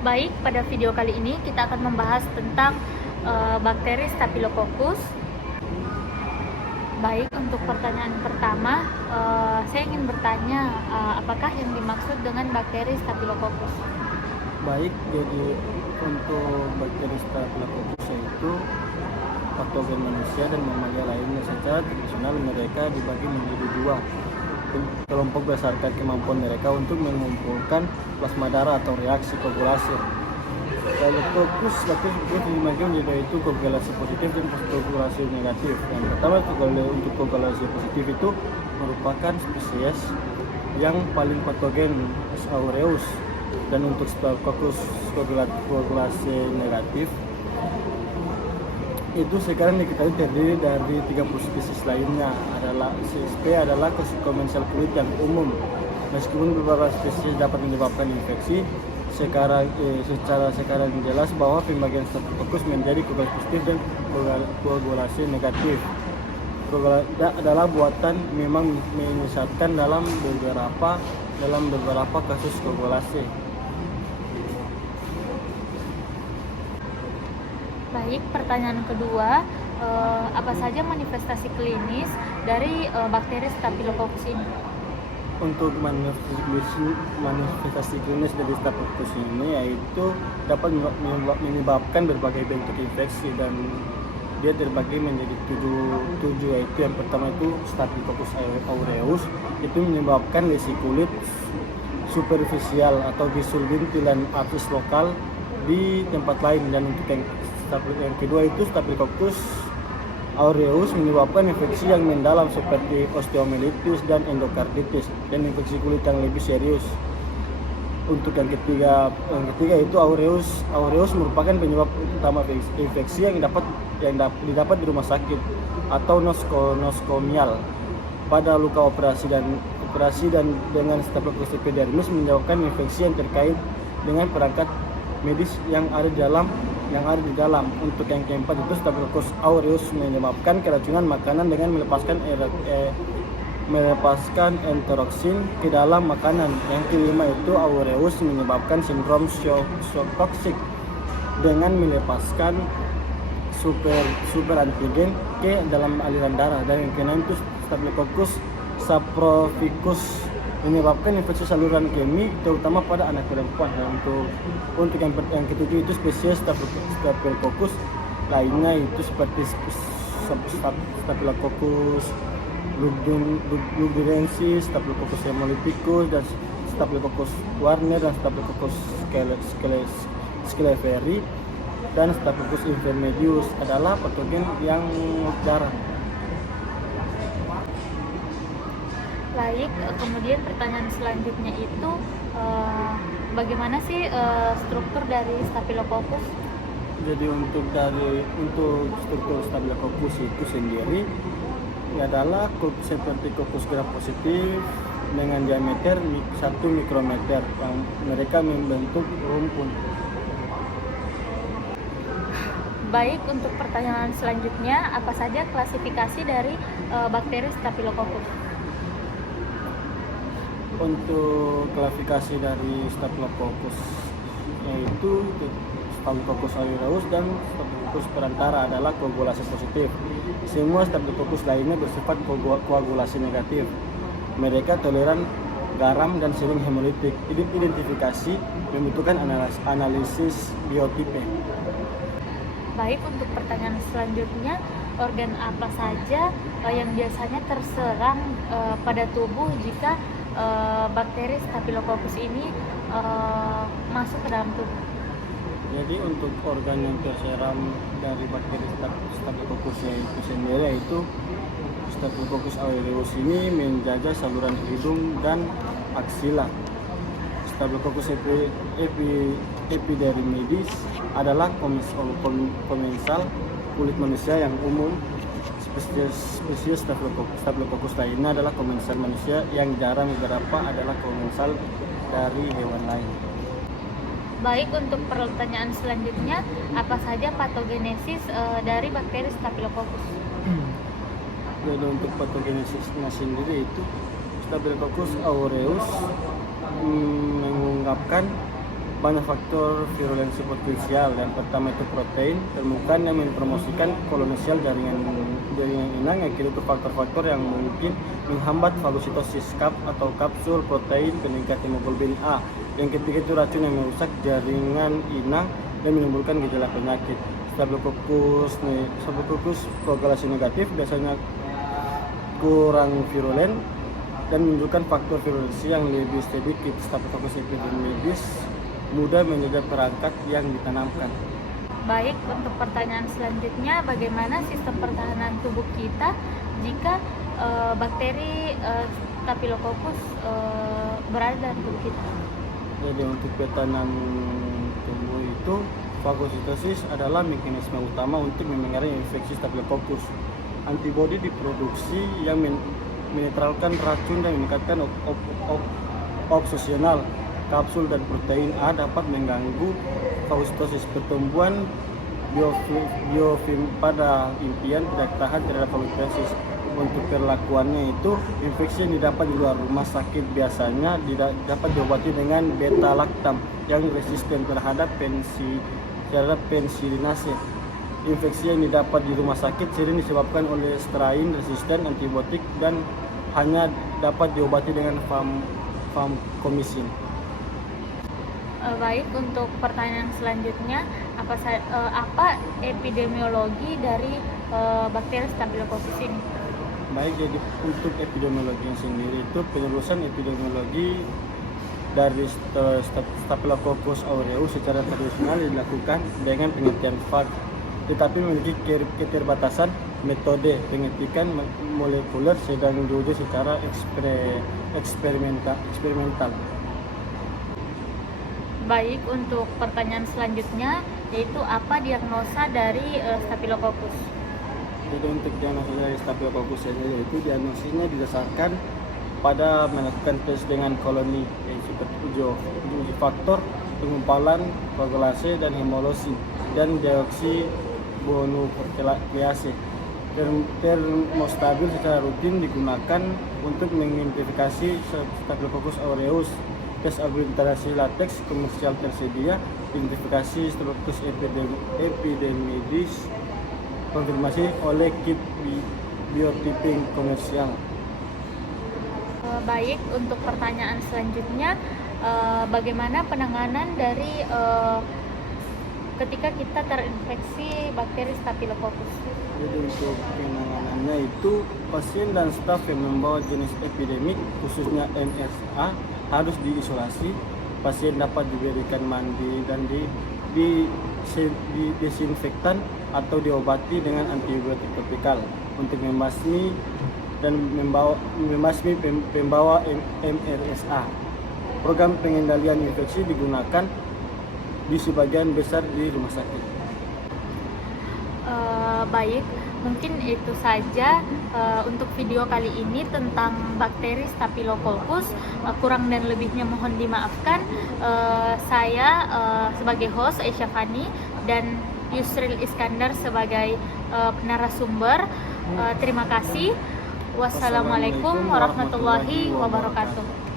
Baik, pada video kali ini kita akan membahas tentang bakteri Staphylococcus. Baik, untuk pertanyaan pertama, saya ingin bertanya, apakah yang dimaksud dengan bakteri Staphylococcus? Baik, jadi untuk bakteri Staphylococcus itu patogen manusia dan mamalia lainnya. Secara tradisional mereka dibagi menjadi dua kelompok berdasarkan kemampuan mereka untuk mengumpulkan plasma darah atau reaksi koagulasi. Staphylococcus dibagi menjadi itu koagulasi positif dan koagulasi negatif. Yang pertama untuk koagulasi positif itu merupakan spesies yang paling patogen aureus, dan untuk Staphylococcus koagulasi negatif itu sekarang diketahui terdiri dari 30 spesies lainnya. CSP adalah komensal kulit yang umum. Meskipun beberapa spesies dapat menyebabkan infeksi, secara sekarang jelas bahwa pembagian Staphylococcus menjadi koagulasi positif dan koagulasi negatif adalah buatan memang menyesatkan dalam beberapa kasus koagulasi. Baik, pertanyaan kedua, apa saja manifestasi klinis dari bakteri Staphylococcus ini? Untuk manifestasi klinis dari Staphylococcus ini yaitu dapat menyebabkan berbagai bentuk infeksi, dan dia terbagi menjadi tujuh, yaitu yang pertama itu Staphylococcus aureus, itu menyebabkan lesi kulit superficial atau bisul bintil dan absces lokal di tempat lain. Dan untuk yang kedua itu Staphylococcus aureus menyebabkan infeksi yang mendalam seperti osteomyelitis dan endokarditis dan infeksi kulit yang lebih serius. Untuk yang ketiga itu aureus merupakan penyebab utama infeksi yang didapat di rumah sakit atau nosokomial pada luka operasi dan dengan Staphylococcus epidermis menyebabkan infeksi yang terkait dengan perangkat medis yang ada di dalam. Untuk yang keempat itu Staphylococcus aureus menyebabkan keracunan makanan dengan melepaskan enteroksin ke dalam makanan. Yang kelima itu aureus menyebabkan sindrom shock toksik dengan melepaskan super antigen ke dalam aliran darah. Dan yang keenam itu Staphylococcus saprophycus menyebabkan infeksi saluran kemih terutama pada anak perempuan. Dan untuk yang ketujuh itu spesies Staphylococcus lainnya itu seperti Staphylococcus lugdunensis, Staphylococcus hemolyticus, dan Staphylococcus Warner, dan Staphylococcus scleferi, dan Staphylococcus intermedius adalah patogen yang jarang. Baik, kemudian pertanyaan selanjutnya itu bagaimana sih struktur dari Staphylococcus? Jadi untuk struktur Staphylococcus itu sendiri adalah seperti Coccus gram positif dengan diameter 1 mikrometer yang mereka membentuk rumpun. Baik, untuk pertanyaan selanjutnya, apa saja klasifikasi dari bakteri Staphylococcus? Untuk klasifikasi dari Staphylococcus yaitu Staphylococcus aureus dan Staphylococcus perantara adalah koagulasi positif. Semua Staphylococcus lainnya bersifat koagulasi negatif. Mereka toleran garam dan sering hemolitik. Identifikasi membutuhkan analisis biotipe. Baik, untuk pertanyaan selanjutnya, organ apa saja yang biasanya terserang pada tubuh jika bakteri Staphylococcus ini masuk ke dalam tubuh? Jadi untuk organ yang terserang dari bakteri Staphylococcus itu sendiri yaitu Staphylococcus aureus ini menjajah saluran hidung dan aksila. Staphylococcus epidermidis adalah komensal kulit manusia yang umum. Spesies Staphylococcus lainnya adalah komensal manusia yang jarang, beberapa adalah komensal dari hewan lain. Baik, untuk pertanyaan selanjutnya, apa saja patogenesis dari bakteri Staphylococcus? Jadi untuk patogenesisnya sendiri itu Staphylococcus aureus mengungkapkan banyak faktor virulensi potensial. Dan pertama itu protein termukan yang mempromosikan kolonial jaringan inang. Yang kedua itu faktor-faktor yang mungkin menghambat fagositosis atau kapsul protein peningkat hemoglobin A. Yang ketiga itu racun yang merusak jaringan inang dan menimbulkan gejala penyakit. Staphylococcus koagulasi negatif biasanya kurang virulen dan menunjukkan faktor virulensi yang lebih sedikit. Staphylococcus epidermidis mudah menjadi perangkat yang ditanamkan. Baik, untuk pertanyaan selanjutnya, bagaimana sistem pertahanan tubuh kita jika bakteri Staphylococcus berada dalam tubuh kita? Jadi untuk pertahanan tubuh itu, fagositosis adalah mekanisme utama untuk memengaruhi infeksi Staphylococcus. Antibodi diproduksi yang menetralkan racun dan meningkatkan operasional kapsul dan protein A dapat mengganggu fagositosis. Pertumbuhan biofilm pada impian tidak tahan terhadap fagositosis. Untuk perlakuannya itu, infeksi yang didapat di luar rumah sakit biasanya dapat diobati dengan beta-lactam yang resisten terhadap pensilinase. Infeksi yang didapat di rumah sakit sering disebabkan oleh strain resisten antibiotik dan hanya dapat diobati dengan vancomycin. Baik, untuk pertanyaan selanjutnya, apa epidemiologi dari bakteri Staphylococcus ini? Baik, jadi untuk epidemiologi sendiri itu penelusuran epidemiologi dari Staphylococcus aureus secara tradisional dilakukan dengan penelitian fag, tetapi memiliki keterbatasan metode pengetikan molekuler sedang diuji secara eksperimental. Baik, untuk pertanyaan selanjutnya, yaitu apa diagnosa dari Staphylococcus? Jadi untuk diagnosa dari Staphylococcus sendiri itu diagnosisnya didasarkan pada melakukan tes dengan koloni, yaitu seperti uji faktor pengumpulan, koagulasi dan hemolosi dan deoksibonuklease. Termostabil secara rutin digunakan untuk mengidentifikasi Staphylococcus aureus. Tes argumentasi latex komersial tersedia. Identifikasi Staphylococcus epidermidis konfirmasi oleh kit biotyping komersial. Baik, untuk pertanyaan selanjutnya, bagaimana penanganan dari ketika kita terinfeksi bakteri Staphylococcus? Jadi untuk penanganannya itu, pasien dan staf yang membawa jenis epidemik khususnya MRSA harus diisolasi. Pasien dapat diberikan mandi dan didesinfektan atau diobati dengan antibiotik topikal untuk membasmi pembawa MRSA. Program pengendalian infeksi digunakan di sebagian besar di rumah sakit. Baik, mungkin itu saja untuk video kali ini tentang bakteri Staphylococcus. Kurang dan lebihnya mohon dimaafkan. Saya sebagai host Aisyah Fani dan Yusril Iskandar sebagai narasumber. Terima kasih. Wassalamualaikum warahmatullahi wabarakatuh.